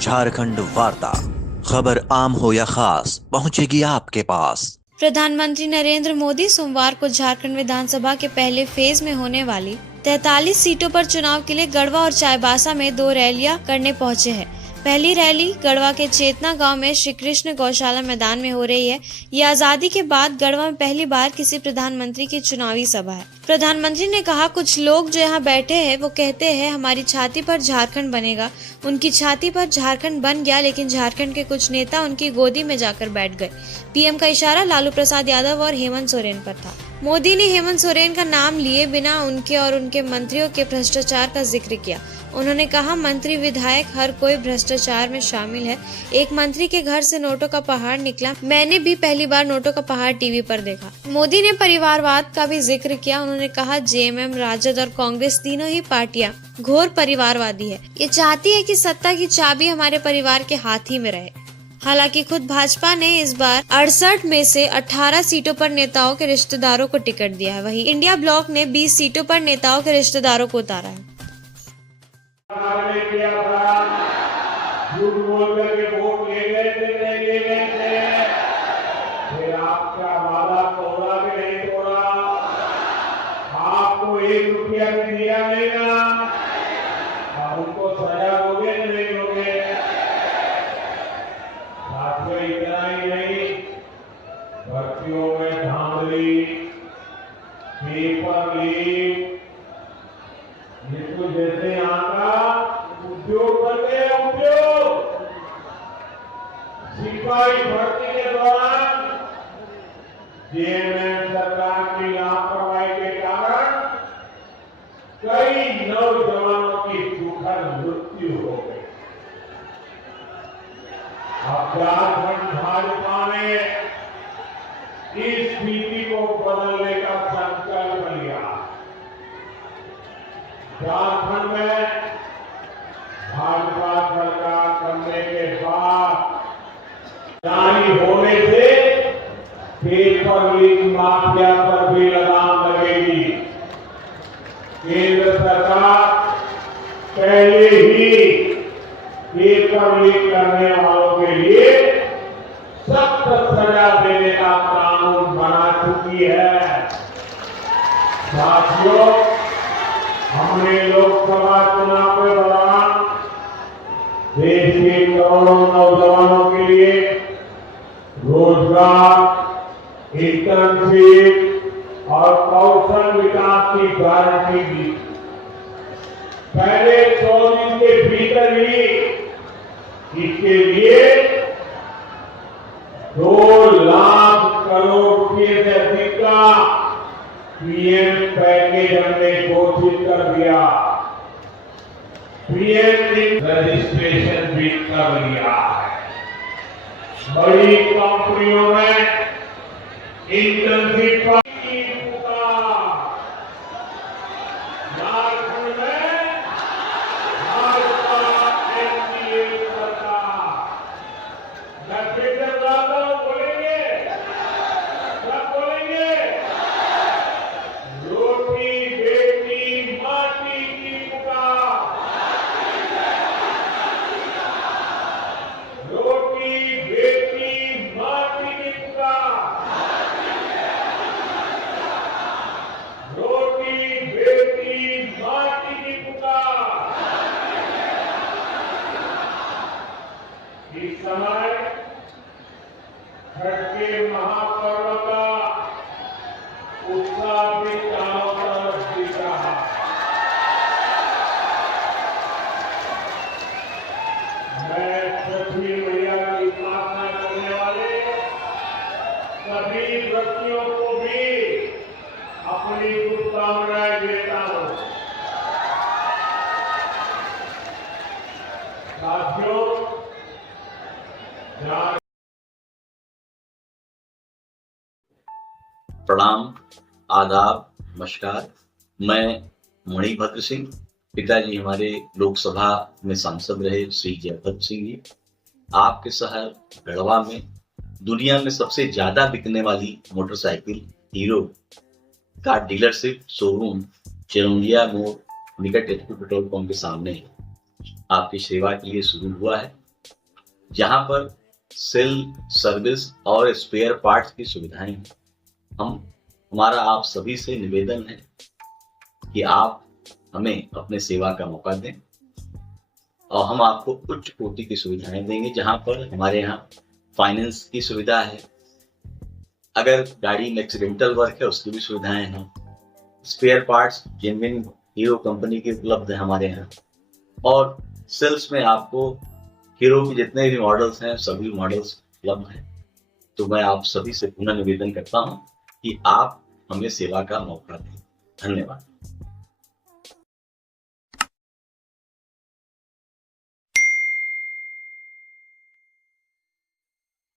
झारखंड वार्ता, खबर आम हो या खास, पहुंचेगी आपके पास। प्रधानमंत्री नरेंद्र मोदी सोमवार को झारखंड विधानसभा के पहले फेज में होने वाली 43 सीटों पर चुनाव के लिए गढ़वा और चाईबासा में 2 रैलियां करने पहुंचे हैं। पहली रैली गढ़वा के चेतना गांव में श्री कृष्ण गौशाला मैदान में हो रही है। ये आजादी के बाद गढ़वा में पहली बार किसी प्रधानमंत्री की चुनावी सभा है। प्रधानमंत्री ने कहा, कुछ लोग जो यहाँ बैठे हैं वो कहते हैं हमारी छाती पर झारखंड बनेगा। उनकी छाती पर झारखंड बन गया, लेकिन झारखंड के कुछ नेता उनकी गोदी में जाकर बैठ गए। पीएम का इशारा लालू प्रसाद यादव और हेमंत सोरेन पर था। मोदी ने हेमंत सोरेन का नाम लिए बिना उनके और उनके मंत्रियों के भ्रष्टाचार का जिक्र किया। उन्होंने कहा, मंत्री विधायक हर कोई भ्रष्टाचार में शामिल है। एक मंत्री के घर से नोटों का पहाड़ निकला। मैंने भी पहली बार नोटों का पहाड़ टीवी पर देखा। मोदी ने परिवारवाद का भी जिक्र किया। उन्होंने कहा, जेएमएम, राजद और कांग्रेस तीनों ही पार्टियां घोर परिवारवादी है। ये चाहती है कि सत्ता की चाबी हमारे परिवार के हाथ ही में रहे। हालांकि खुद भाजपा ने इस बार 68 में से 18 सीटों पर नेताओं के रिश्तेदारों को टिकट दिया है। वहीं इंडिया ब्लॉक ने 20 सीटों पर नेताओं के रिश्तेदारों को उतारा है। झूठ बोल करके वोट ले गए थे, नहीं ले गए थे, फिर आपका वादा तोड़ा कि नहीं तोड़ा, आपको 1 रुपया भी दिया नहीं ना, अब उनको सजा दोगे नहीं दोगे। साथियों, इतना ही नहीं, भर्तियों में धांधली, पेपर लीक, जैसे यहाँ का उद्योग बन गए। उद्योग सिपाही भर्ती के दौरान जेएमएम सरकार की लापरवाही के कारण कई नौजवानों की दुखद मृत्यु हो गई। अब झारखंड भाजपा ने इस स्थिति को बदलने का संकल्प लिया। झारखंड में भाजपा सरकार बनने के बाद जारी होने से पेपर लीक माफिया पर भी लगाम लगेगी। केंद्र सरकार पहले ही पेपर लीक करने वालों के लिए सख्त सजा देने का कानून बना चुकी है। साथियों, हमने लोकसभा चुनाव के दौरान देश के करोड़ों नौजवानों के लिए रोजगार, इंटर्नशिप और कौशल विकास की गारंटी दी। पहले 100 दिन के भीतर ही इसके लिए 2 लाख करोड़ रुपए से अधिक का पीएम पैकेज हमने घोषित कर दिया। पीएम रजिस्ट्रेशन भी कर लिया है। बड़ी कंपनियों में इंटर्नशिप पर झारखंड में भाजपा एनडीए सरकार। मैं फिर से बुलाता हूं, बोलेंगे, सब बोलेंगे। रोटी बेटी माटी की पुकार, रोटी बेटी माटी की पुकार, रोटी बेटी माटी की पुकार। इस समय छठ के महापर्व का उत्साह भी चारों तरफ दिख रहा है। मैं पृथ्वी मैया की प्रार्थना करने वाले सभी व्यक्तियों को भी अपनी शुभकामनाएं देता हूं। साथियों, प्रणाम, आदाब, नमस्कार। मैं मणिभद्र सिंह, पिताजी हमारे लोकसभा में सांसद रहे श्री जयभद्र सिंह जी। आपके शहर गढ़वा में दुनिया में सबसे ज्यादा बिकने वाली मोटरसाइकिल हीरो का डीलरशिप शोरूम चिरौंजिया मोड़ निकट एचपी पेट्रोल पंप के सामने आपकी सेवा के लिए शुरू हुआ है। जहां पर सेल सर्विस और स्पेयर पार्ट्स की सुविधाएं हैं। हमारा आप सभी से निवेदन है कि आप हमें अपने सेवा का मौका दें और हम आपको उच्च कोटि की सुविधाएं देंगे, जहां पर हमारे यहाँ फाइनेंस की सुविधा है, अगर गाड़ी में एक्सीडेंटल वर्क है उसकी भी सुविधाएं हैं, spare parts genuine Hero company के उपलब्ध है हमारे यहाँ, और सेल्स में आपको हीरो के जितने भी मॉडल्स हैं सभी मॉडल्स उपलब्ध हैं। तो मैं आप सभी से पुनः निवेदन करता हूं कि आप हमें सेवा का मौका दें। धन्यवाद।